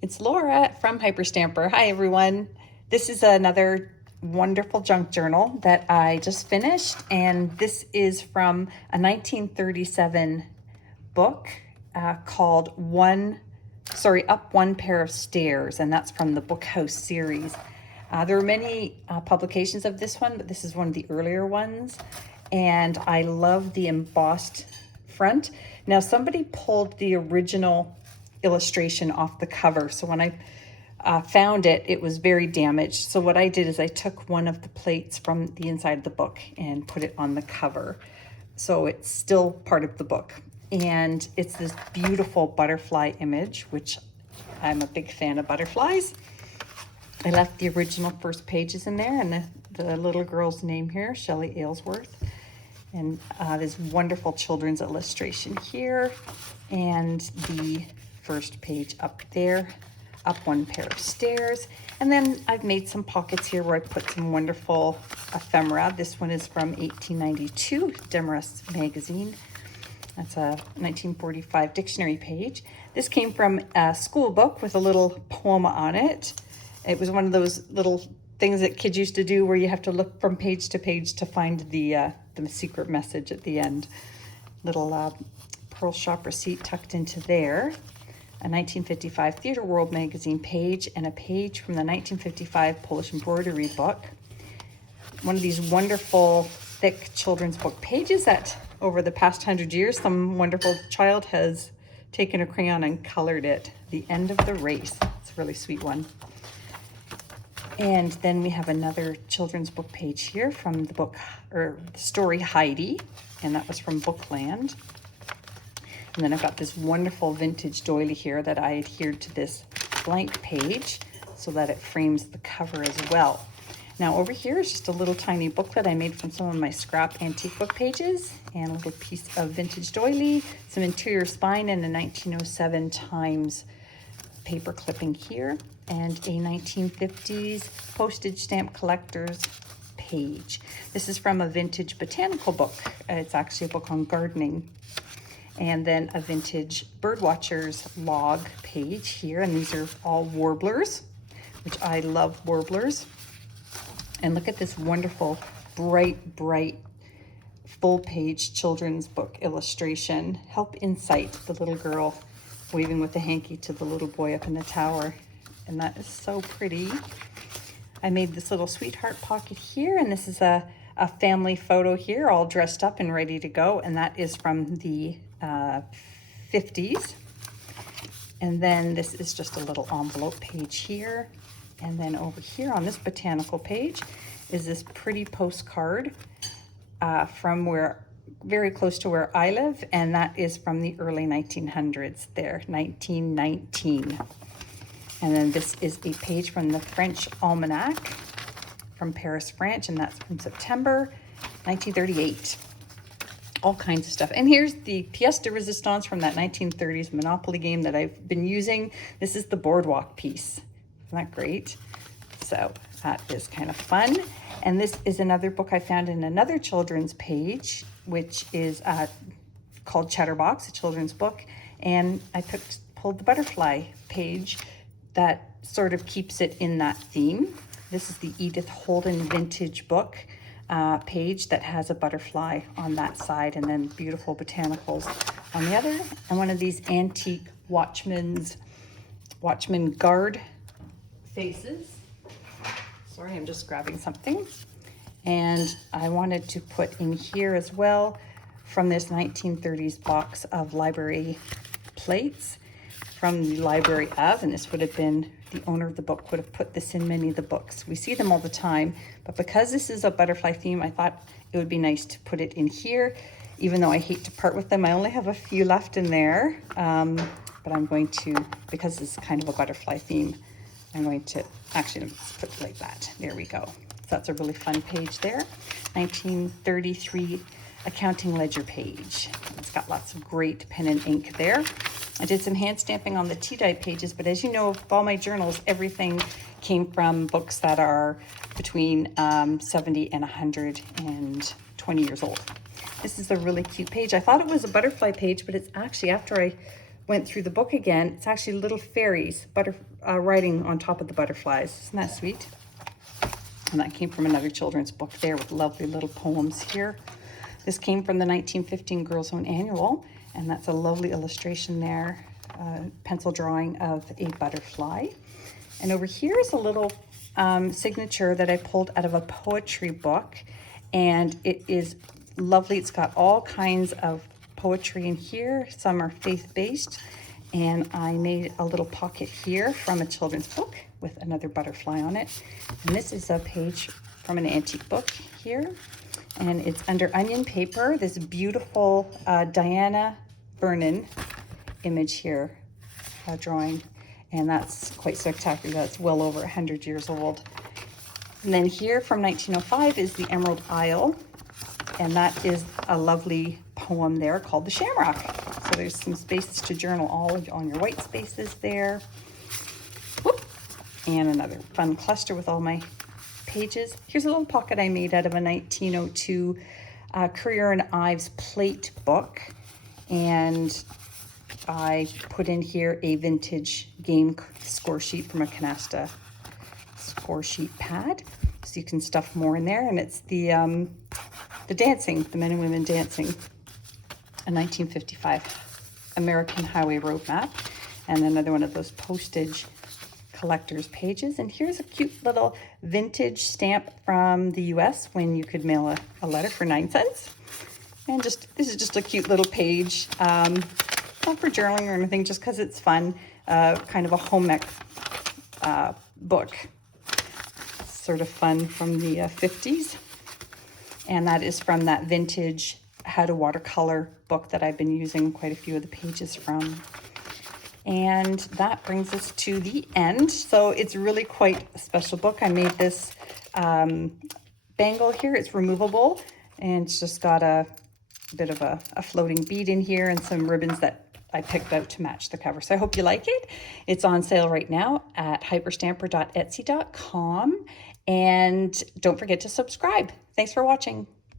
It's Laura from Hyperstamper. Hi everyone. This is another wonderful junk journal that I just finished, and this is from a 1937 book called Up One Pair of Stairs, and that's from the Book House series. There are many publications of this one, but this is one of the earlier ones, and I love the embossed front. Now somebody pulled the original illustration off the cover, so when I found it, it was very damaged. So what I did is I took one of the plates from the inside of the book and put it on the cover, so it's still part of the book. And it's this beautiful butterfly image, which I'm a big fan of butterflies. I left the original first pages in there, and the little girl's name here, Shelley Aylesworth. And this wonderful children's illustration here, and the first page up there, Up One Pair of Stairs. And then I've made some pockets here where I put some wonderful ephemera. This one is from 1892, Demarest magazine. That's a 1945 dictionary page. This came from a school book with a little poem on it. It was one of those little things that kids used to do where you have to look from page to find the secret message at the end. Little pearl shop receipt tucked into there. A 1955 Theatre World magazine page, and a page from the 1955 Polish embroidery book. One of these wonderful thick children's book pages that over the past 100 years some wonderful child has taken a crayon and colored it. The End of the Race. It's a really sweet one. And then we have another children's book page here from the book, or the story Heidi, and that was from Bookland. And then I've got this wonderful vintage doily here that I adhered to this blank page so that it frames the cover as well. Now over here is just a little tiny booklet I made from some of my scrap antique book pages, and a little piece of vintage doily, some interior spine, and a 1907 Times paper clipping here, and a 1950s postage stamp collector's page. This is from a vintage botanical book. It's actually a book on gardening. And then a vintage birdwatcher's log page here, and these are all warblers, which I love warblers. And look at this wonderful bright full page children's book illustration. Help Insight, the little girl waving with a hanky to the little boy up in the tower, and that is so pretty. I made this little sweetheart pocket here, and this is a family photo here, all dressed up and ready to go, and that is from the 50s. And then this is just a little envelope page here, and then over here on this botanical page is this pretty postcard from very close to where I live, and that is from the early 1900s there, 1919. And then this is a page from the French Almanac from Paris, France, and that's from September 1938. All kinds of stuff. And here's the pièce de résistance from that 1930s Monopoly game that I've been using. This is the boardwalk piece. Isn't that great? So that is kind of fun. And this is another book I found in another children's page, which is called Chatterbox, a children's book. And I pulled the butterfly page that sort of keeps it in that theme. This is the Edith Holden vintage book page that has a butterfly on that side, and then beautiful botanicals on the other, and one of these antique watchman guard faces. Sorry, I'm just grabbing something. And I wanted to put in here as well from this 1930s box of library plates from the Library of, and this would have been, the owner of the book would have put this in many of the books. We see them all the time, but because this is a butterfly theme, I thought it would be nice to put it in here, even though I hate to part with them. I only have a few left in there, but I'm going to, because it's kind of a butterfly theme, I'm going to, actually, let's put it like that. There we go. So that's a really fun page there. 1933 accounting ledger page. It's got lots of great pen and ink there. I did some hand stamping on the tea-dye pages, but as you know, with all my journals, everything came from books that are between 70 and 120 years old. This is a really cute page. I thought it was a butterfly page, but it's actually, after I went through the book again, it's actually little fairies writing on top of the butterflies. Isn't that sweet? And that came from another children's book there with lovely little poems here. This came from the 1915 Girls' Own Annual, and that's a lovely illustration there, pencil drawing of a butterfly. And over here is a little signature that I pulled out of a poetry book, and it is lovely. It's got all kinds of poetry in here. Some are faith-based, and I made a little pocket here from a children's book with another butterfly on it. And this is a page from an antique book here, and it's under onion paper, this beautiful Diana Vernon image here, drawing, and that's quite spectacular. That's well over 100 years old. And then here from 1905 is the Emerald Isle, and that is a lovely poem there called The Shamrock. So there's some spaces to journal all on your white spaces there. Whoop. And another fun cluster with all my pages. Here's a little pocket I made out of a 1902 Currier and Ives plate book, and I put in here a vintage game score sheet from a Canasta score sheet pad, so you can stuff more in there. And it's the dancing, the men and women dancing, a 1955 American Highway Road map, and another one of those postage collector's pages. And here's a cute little vintage stamp from the US when you could mail a letter for 9 cents. And this is just a cute little page, not for journaling or anything, just because it's fun, kind of a home ec book, sort of fun, from the 50s. And that is from that vintage How to Watercolor book that I've been using quite a few of the pages from. And that brings us to the end. So it's really quite a special book. I made this bangle here. It's removable, and it's just got a bit of a floating bead in here and some ribbons that I picked out to match the cover. So I hope you like it. It's on sale right now at hyperstamper.etsy.com. And don't forget to subscribe. Thanks for watching.